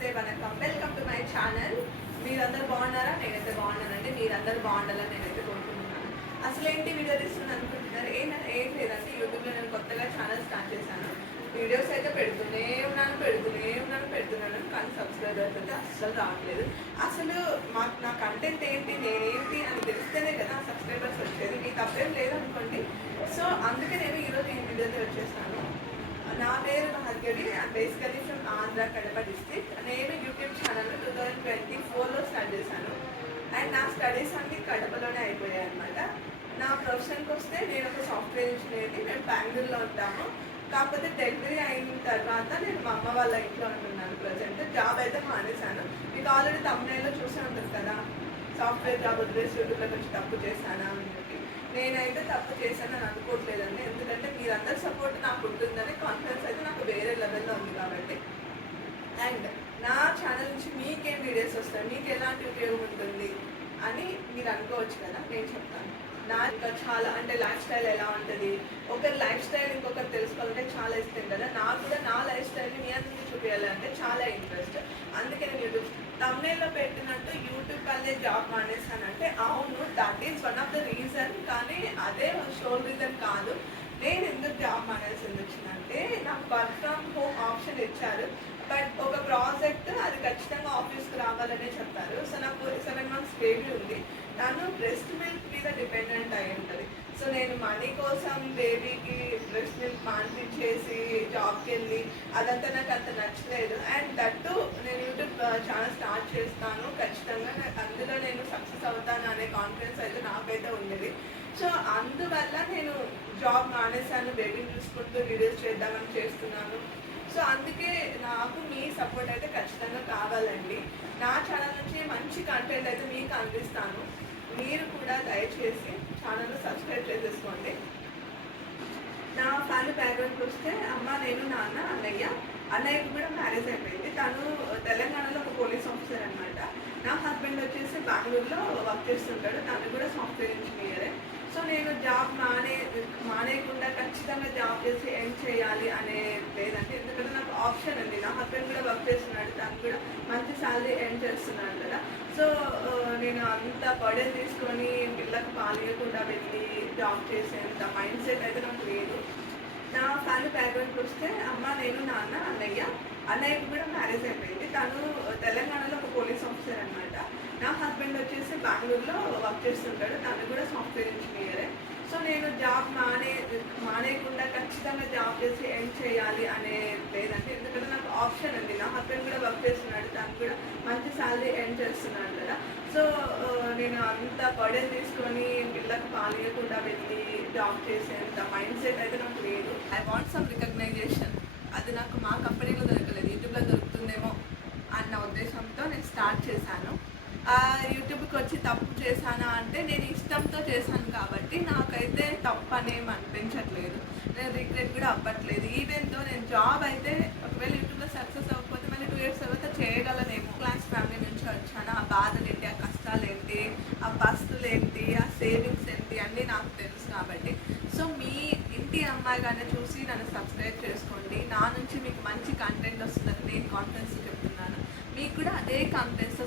నమస్తే వనకం welcome to my channel. మీరందరూ బాగున్నారా? నేనైతే బాగున్నానండి. మీరందరూ బాగుండాలని నేనైతే కోరుకుంటున్నాను. అసలు ఏంటి వీడియో తీస్తుంది అనుకుంటున్నారు? ఏం లేదంటే యూట్యూబ్లో నేను కొత్తగా ఛానల్ స్టార్ట్ చేశాను. వీడియోస్ అయితే పెడుతూనే ఉన్నాను కానీ సబ్స్క్రైబర్స్ అయితే అస్సలు రావట్లేదు. అసలు నా కంటెంట్ ఏంటి, నేనేంటి అని తెలిస్తేనే కదా సబ్స్క్రైబర్స్ వచ్చేది. మీకు తప్పేం లేదనుకోండి. సో అందుకే నేను ఈరోజు ఈ వీడియోతో వచ్చేసాను. నా పేరు Bhagyavi. Basically from Andhra, Kadapa district. నేను యూట్యూబ్ ఛానల్ 2024లో స్టార్ట్ చేశాను. అండ్ నా స్టడీస్ అన్ని కడపలోనే అయిపోయాయి అనమాట. నా ప్రొఫెషన్కి వస్తే నేను ఒక సాఫ్ట్వేర్ ఇంజనీర్ని. మేము బెంగళూరులో ఉంటాము. కాకపోతే డెలివరీ అయిన తర్వాత నేను మా అమ్మ వాళ్ళ ఇంట్లో ఉంటున్నాను. ప్రజెంట్ జాబ్ అయితే మానేశాను. మీకు ఆల్రెడీ తమిళలో చూసే ఉంటుంది కదా, సాఫ్ట్వేర్ జాబ్ వదిలేసి యూట్యూబ్లోకి వచ్చి తప్పు చేశానా అని చెప్పి. నేనైతే తప్పు చేశానని అనుకోవట్లేదండి. ఎందుకంటే మీరందరి సపోర్ట్ నాకు ఉంటుందని కాన్ఫిడెన్స్ అయితే నాకు వేరే లెవెల్లో ఉంది కాబట్టి. అండ్ నా ఛానల్ నుంచి మీకేం వీడియోస్ వస్తాయి, మీకు ఎలాంటి ఉపయోగం ఉంటుంది అని మీరు అనుకోవచ్చు కదా. నేను చెప్తాను. నా ఇంకా చాలా అంటే లైఫ్ స్టైల్ ఎలా ఉంటుంది, ఒకరి లైఫ్ స్టైల్ ఇంకొకరు తెలుసుకోవాలంటే చాలా ఇష్టం కదా. నాకు కూడా నా లైఫ్ స్టైల్ని మీ అందరికీ చూపించాలంటే చాలా ఇంట్రెస్ట్. అందుకే నేను యూట్యూబ్ తమిళలో పెట్టినట్టు యూట్యూబ్ వల్లే జాబ్ మానేస్తానంటే అవును, that is one of the reason. కానీ అదే షోల్ రీజన్ కాదు. నేను ఎందుకు జాబ్ మానేసింది వచ్చిందంటే, నాకు వర్క్ ఫ్రమ్ హోమ్ ఆప్షన్ ఇచ్చారు. బట్ ఒక ప్రాజెక్ట్ అది ఖచ్చితంగా ఆఫీస్కి రావాలనే చెప్పారు. సో నాకు 7 months బేబీ ఉంది. తను బ్రెస్ట్ మిల్క్ మీద డిపెండెంట్ అయి ఉంటుంది. సో నేను మనీ కోసం బేబీకి బ్రెస్ట్ మిల్క్ మాన్పించేసి జాబ్కి వెళ్ళి అదంతా నాకు అంత నచ్చలేదు. అండ్ దట్టు నేను యూట్యూబ్ ఛానల్ స్టార్ట్ చేస్తాను, ఖచ్చితంగా అందులో నేను సక్సెస్ అవుతాను అనే కాన్ఫిడెన్స్ అయితే నాకైతే ఉండేది. సో అందువల్ల నేను జాబ్ మానేశాను. బేబీని చూసుకుంటూ వీడియోస్ చేద్దామని చేస్తున్నాను. సో అందుకే నాకు మీ సపోర్ట్ అయితే ఖచ్చితంగా కావాలండి. నా ఛానల్ నుంచి మంచి కంటెంట్ అయితే మీకు అందిస్తాను. మీరు కూడా దయచేసి ఛానల్ని సబ్స్క్రైబ్ చేసేసుకోండి. నా ఫ్యామిలీ బ్యాక్గ్రౌండ్కి వస్తే అమ్మ, నేను, నాన్న, అన్నయ్యకి కూడా మ్యారేజ్ అయిపోయింది. తను తెలంగాణలో ఒక పోలీస్ ఆఫీసర్ అనమాట. నా హస్బెండ్ వచ్చేసి బెంగళూరులో వర్క్ చేస్తుంటాడు. తను కూడా సాఫ్ట్వేర్ ఇంజనీరే. సో నేను జాబ్ మానేయకుండా ఖచ్చితంగా జాబ్ చేసి ఏం చేయాలి అనే లేదంటే, ఎందుకంటే నాకు ఆప్షన్ ఉంది. నా హస్బెండ్ కూడా వర్క్ చేస్తున్నాడు, తను కూడా మంచి శాలరీ ఎర్న్ చేస్తున్నాడు కదా. సో నేను అంత బర్డెన్ తీసుకొని పిల్లలకు పాలియకుండా వెళ్ళి జాబ్ చేసేంత మైండ్ సెట్ అయితే నాకు లేదు. నా ఫ్యామిలీ బ్యాక్గ్రౌండ్కి వస్తే అమ్మ, నేను, నాన్న, అన్నయ్యకి కూడా మ్యారేజ్ అయిపోయింది. తను తెలంగాణలో ఒక పోలీస్ ఆఫీసర్ అనమాట. నా హస్బెండ్ వచ్చేసి బెంగళూరులో వర్క్ చేస్తుంటాడు. తను కూడా సాఫ్ట్వేర్ ఇంజనీరే. సో నేను జాబ్ మానేయకుండా ఖచ్చితంగా జాబ్ చేసి ఏం చేయాలి అనే లేదంటే, ఎందుకంటే నాకు ఆప్షన్ ఉంది. నా హస్బెండ్ కూడా వర్క్ చేస్తున్నాడు, తను కూడా మంచి శాలరీ ఎర్న్ చేస్తున్నాడు కదా. సో నేను అంత బర్డెన్ తీసుకొని పిల్లలకు పాలియకుండా వెళ్ళి జాబ్ చేసేంత మైండ్ సెట్ అయితే నాకు లేదు. I want some recognition. అది నాకు మా కంపెనీలో దొరకలేదు, యూట్యూబ్లో దొరుకుతుందేమో అన్న ఉద్దేశంతో నేను స్టార్ట్ చేశాను. యూట్యూబ్కి వచ్చి తప్పు చేశానా అంటే, నేను ఇష్టంతో చేశాను కాబట్టి నాకైతే తప్పు అనేం అనిపించట్లేదు. నేను రిగ్రెట్ కూడా అవ్వట్లేదు. ఈవెన్తో నేను జాబ్ అయితే ఒకవేళ యూట్యూబ్లో సక్సెస్ అవ్వకపోతే మళ్ళీ 2 years తర్వాత చేయగలనేమో. క్లాస్ ఫ్యామిలీ నుంచి వచ్చాను. ఆ బాధలు ఏంటి, ఆ కష్టాలు ఏంటి, ఆ పస్తులు ఏంటి, ఆ సేవింగ్స్ ఏంటి అన్నీ నాకు తెలుసు కాబట్టి. సో మీ ఇంటి అమ్మాయిగానే చూసి నన్ను సబ్స్క్రైబ్ చేసుకోండి. నా నుంచి మీకు మంచి కంటెంట్ వస్తుందని నేను కాన్ఫిడెన్స్ చెప్తున్నాను. మీకు కూడా అదే కాన్ఫిడెన్స్తో